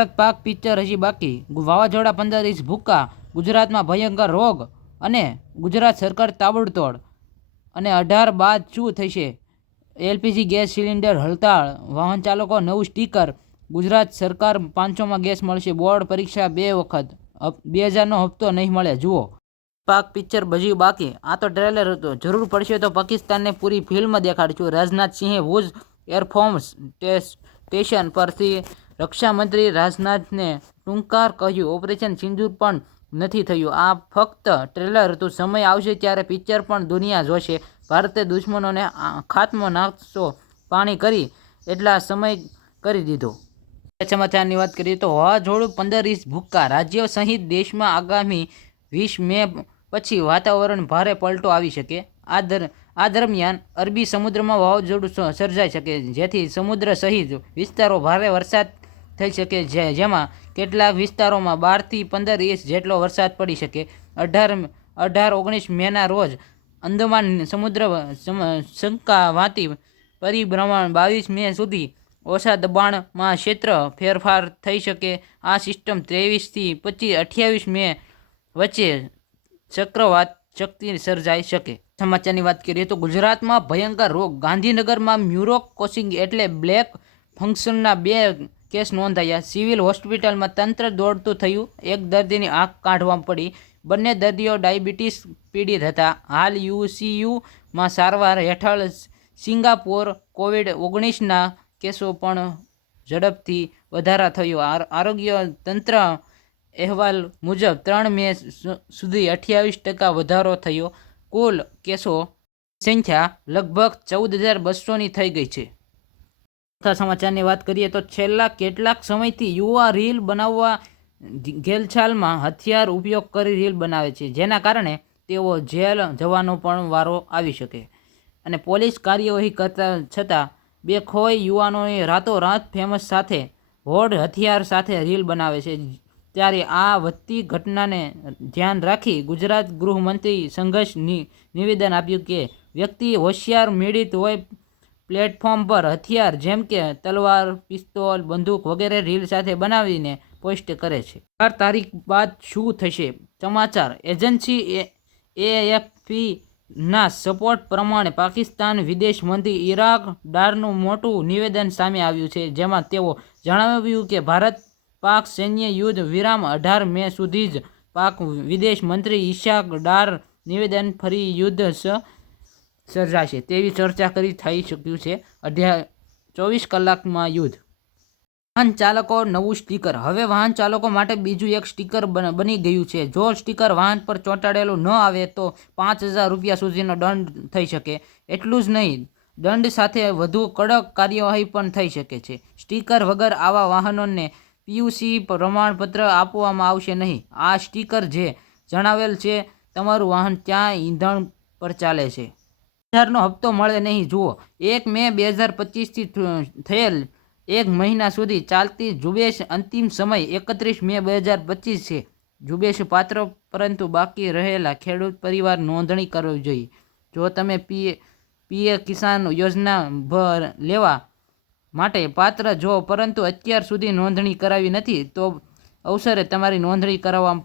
ભારત પાક પિક્ચર હજી બાકી, વાવાઝોડા 15 ઇંચ ભૂક્કા, ગુજરાતમાં ભયંકર રોગ અને ગુજરાત સરકાર તાબડતોડ, અને 18 બાદ શું થશે? એલપીજી ગેસ સિલિન્ડર હડતાળ, વાહન ચાલકો નવું સ્ટીકર, ગુજરાત સરકાર 500માં ગેસ મળશે, બોર્ડ પરીક્ષા 2 વખત, 2000નો હપ્તો નહીં મળે. જુઓ પાક પિક્ચર હજી બાકી. આ તો ટ્રેલર હતું, જરૂર પડશે તો પાકિસ્તાનને પૂરી ફિલ્મ દેખાડશું. રાજનાથ સિંહે ભુજ એરફોર્સ સ્ટેશન પરથી રક્ષામંત્રી રાજનાથને ટૂંકાર કહ્યું, ઓપરેશન સિંદૂર પણ નથી થયું. આ ફક્ત ટ્રેલર હતું, સમય આવશે ત્યારે પિક્ચર પણ દુનિયા જોશે. ભારતે દુશ્મનોને ખાત્મો નાખશો પાણી કરી એટલા સમય કરી દીધો. સમાચારની વાત કરીએ તો વાવાઝોડું 15 ઇંચ ભૂક્કા, રાજ્યો સહિત દેશમાં આગામી 20 મે પછી વાતાવરણ ભારે પલટો આવી શકે. આ દરમિયાન અરબી સમુદ્રમાં વાવાઝોડું સર્જાઈ શકે, જેથી સમુદ્ર સહિત વિસ્તારો ભારે વરસાદ થઈ શકે, જેમાં કેટલાક વિસ્તારોમાં 12થી 15 ઇંચ જેટલો વરસાદ પડી શકે. 18-19 મેના રોજ અંદમાન સમુદ્ર શંકાવાતી પરિભ્રમણ, 22 મે સુધી ઓછા દબાણમાં ક્ષેત્ર ફેરફાર થઈ શકે. આ સિસ્ટમ 23થી 28 મે વચ્ચે ચક્રવાત શક્તિ સર્જાઈ શકે. સમાચારની વાત કરીએ તો ગુજરાતમાં ભયંકર રોગ, ગાંધીનગરમાં મ્યુકોર્મિકોસિસ એટલે બ્લેક ફંગસના 2 કેસ નોંધાયા. સિવિલ હોસ્પિટલમાં તંત્ર દોડતું થયું, એક દર્દીની આંખ કાઢવા પડી. બંને દર્દીઓ ડાયાબિટીસ પીડિત હતા, હાલ યુસીયુમાં સારવાર હેઠળ. સિંગાપોર કોવિડ-19ના કેસો પણ ઝડપથી વધારો થયો. આરોગ્ય તંત્ર અહેવાલ મુજબ 3 મે સુધી 28% વધારો થયો. કુલ કેસોની સંખ્યા લગભગ 14,200ની થઈ ગઈ છે. સમાચારની વાત કરીએ તો છેલ્લા કેટલાક સમયથી યુવા રીલ બનાવવા ગેલછાલમાં હથિયાર ઉપયોગ કરી રીલ બનાવે છે, જેના કારણે તેઓ જેલ જવાનો પણ વારો આવી શકે. અને પોલીસ કાર્યવાહી કરતા છતાં બેખોઈ યુવાનોએ રાતોરાત ફેમસ સાથે હોડ હથિયાર સાથે રીલ બનાવે છે. ત્યારે આ વધતી ઘટનાને ધ્યાન રાખી ગુજરાત ગૃહમંત્રી સંઘર્ષ નિવેદન આપ્યું કે વ્યક્તિ હોશિયાર મેળિત હોય પ્લેટફોર્મ પર હથિયાર જેમ કે તલવાર, પિસ્તોલ, બંદૂક વગેરે રીલ સાથે બનાવીને પોસ્ટ કરે છે. 4 તારીખ બાદ શું થશે? સમાચાર એજન્સી એએફપીના સપોર્ટ પ્રમાણે પાકિસ્તાન વિદેશ મંત્રી ઇરાક ડારનું મોટું નિવેદન સામે આવ્યું છે, જેમાં તેઓ જણાવ્યું કે ભારત-પાક સૈન્ય યુદ્ધ વિરામ 18 મે સુધી જ. પાક વિદેશ મંત્રી ઇશાક ડાર નિવેદન ફરી યુદ્ધ સર્જાશે તેવી ચર્ચા થઈ શક્યું છે. 24 કલાકમાં યુદ્ધ. વાહન ચાલકો નવું સ્ટીકર, હવે વાહન ચાલકો માટે બીજું એક સ્ટીકર બની ગયું છે. જો સ્ટીકર વાહન પર ચોંટાડેલું ન આવે તો 5,000 રૂપિયા સુધીનો દંડ થઈ શકે. એટલું જ નહીં, દંડ સાથે વધુ કડક કાર્યવાહી પણ થઈ શકે છે. સ્ટીકર વગર આવા વાહનોને પીયુસી પ્રમાણપત્ર આપવામાં આવશે નહીં. આ સ્ટીકર જે જણાવેલ છે તમારું વાહન ક્યાં ઈંધણ પર ચાલે છે. 2000નો હપ્તો મળે નહીં. જુઓ 1 મે 2025થી થયેલ 1 મહિના સુધી ચાલતી ઝુંબેશ. અંતિમ સમય 31 મે 2025 છે. ઝુંબેશ પાત્ર પરંતુ બાકી રહેલા ખેડૂત પરિવાર નોંધણી કરવી જોઈએ. જો તમે પીએમ કિસાન યોજના લેવા માટે પાત્ર છો પરંતુ અત્યાર સુધી નોંધણી કરાવી નથી, તો અવસરે તમારી નોંધણી કરાવવા